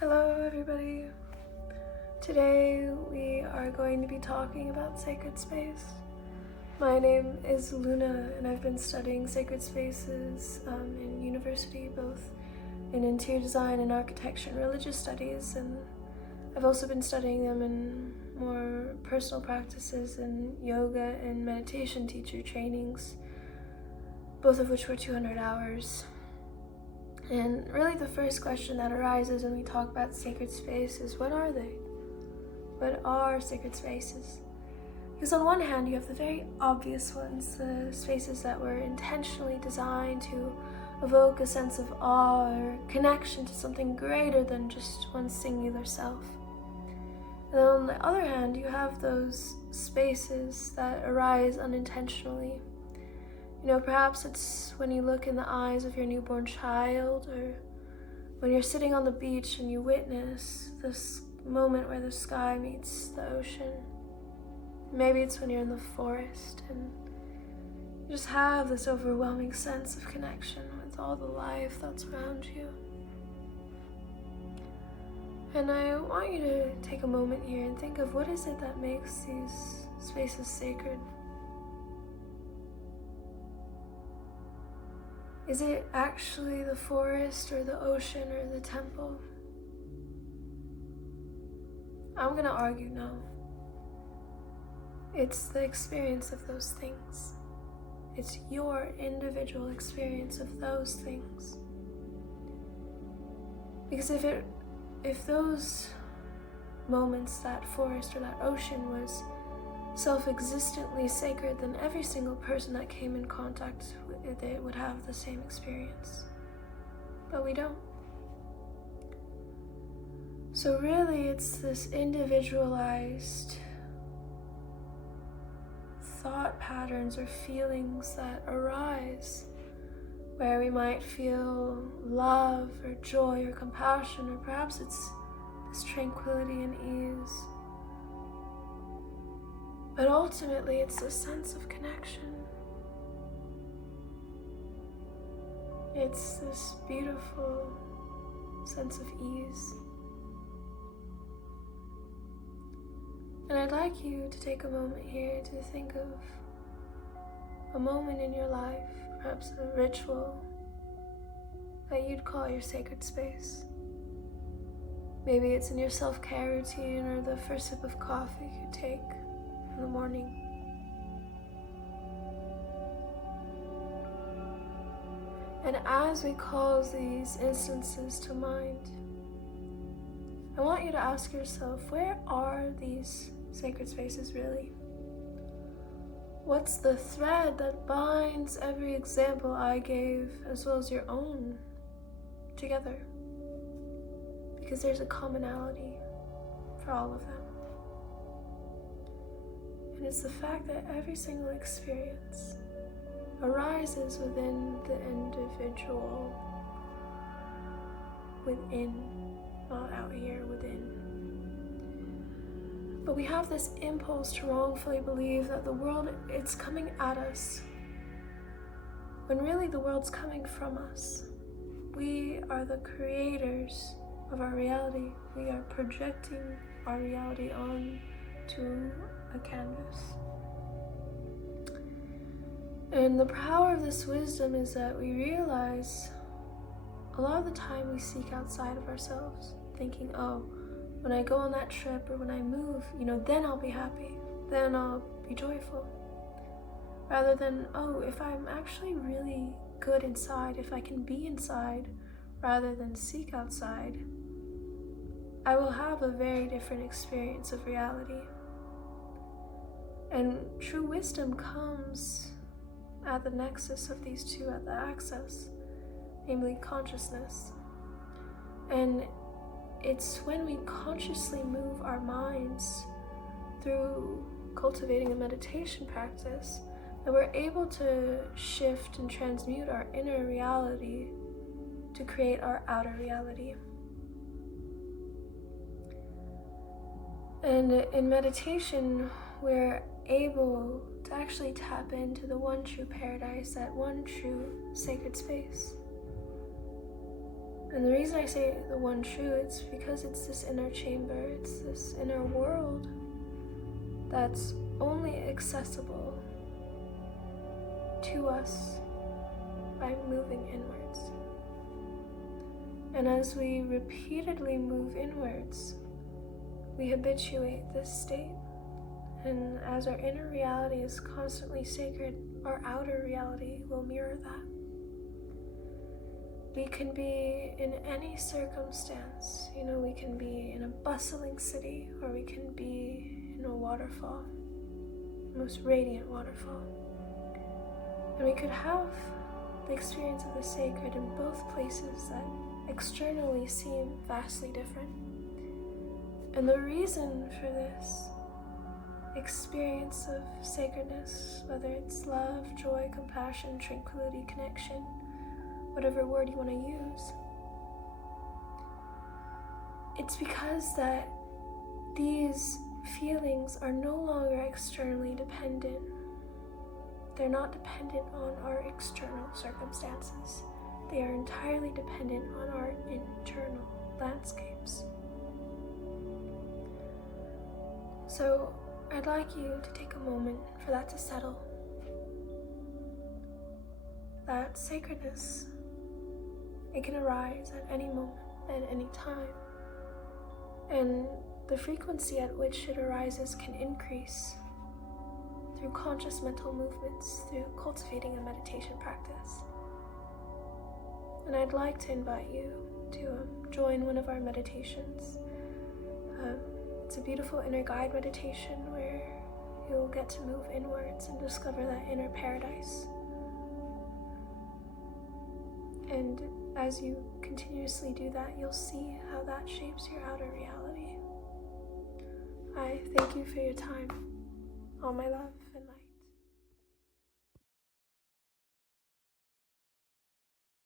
Hello everybody. Today we are going to be talking about sacred space. My name is Luna and I've been studying sacred spaces in university, both in interior design and architecture and religious studies, and I've also been studying them in more personal practices in yoga and meditation teacher trainings, both of which were 200 hours. And really the first question that arises when we talk about sacred space is, what are they? What are sacred spaces? Because on one hand, you have the very obvious ones, the spaces that were intentionally designed to evoke a sense of awe or connection to something greater than just one singular self. And then on the other hand, you have those spaces that arise unintentionally. Perhaps it's when you look in the eyes of your newborn child, or when you're sitting on the beach and you witness this moment where the sky meets the ocean. Maybe it's when you're in the forest and you just have this overwhelming sense of connection with all the life that's around you. And I want you to take a moment here and think of, what is it that makes these spaces sacred? Is it actually the forest or the ocean or the temple? I'm gonna argue no. It's the experience of those things. It's your individual experience of those things. Because if those moments, that forest or that ocean, was self-existently sacred, then every single person that came in contact with it would have the same experience. But we don't. So really, it's this individualized thought patterns or feelings that arise, where we might feel love or joy or compassion, or perhaps it's this tranquility and ease. But ultimately, it's a sense of connection. It's this beautiful sense of ease. And I'd like you to take a moment here to think of a moment in your life, perhaps a ritual, that you'd call your sacred space. Maybe it's in your self-care routine or the first sip of coffee you take in the morning. And as we call these instances to mind, I want you to ask yourself, where are these sacred spaces really? What's the thread that binds every example I gave, as well as your own, together? Because there's a commonality for all of them. And it's the fact that every single experience arises within the individual, within, not out here, within. But we have this impulse to wrongfully believe that the world, it's coming at us, when really the world's coming from us. We are the creators of our reality. We are projecting our reality onto a canvas. And the power of this wisdom is that we realize a lot of the time we seek outside of ourselves, thinking, oh, when I go on that trip or when I move, then I'll be happy, then I'll be joyful. Rather than, oh, if I'm actually really good inside, if I can be inside rather than seek outside, I will have a very different experience of reality. And true wisdom comes at the nexus of these two, at the axis, namely consciousness. And it's when we consciously move our minds through cultivating a meditation practice that we're able to shift and transmute our inner reality to create our outer reality. And in meditation, we're able to actually tap into the one true paradise, that one true sacred space. And the reason I say the one true, it's because it's this inner chamber, it's this inner world that's only accessible to us by moving inwards. And as we repeatedly move inwards, we habituate this state. And as our inner reality is constantly sacred, our outer reality will mirror that. We can be in any circumstance. We can be in a bustling city, or we can be in a waterfall, the most radiant waterfall. And we could have the experience of the sacred in both places that externally seem vastly different. And the reason for this experience of sacredness, whether it's love, joy, compassion, tranquility, connection, whatever word you want to use, it's because that these feelings are no longer externally dependent. They're not dependent on our external circumstances. They are entirely dependent on our internal landscapes. So I'd like you to take a moment for that to settle. That sacredness, it can arise at any moment, at any time. And the frequency at which it arises can increase through conscious mental movements, through cultivating a meditation practice. And I'd like to invite you to join one of our meditations. It's a beautiful inner guide meditation where you'll get to move inwards and discover that inner paradise. And as you continuously do that, you'll see how that shapes your outer reality. I thank you for your time. All my love and light.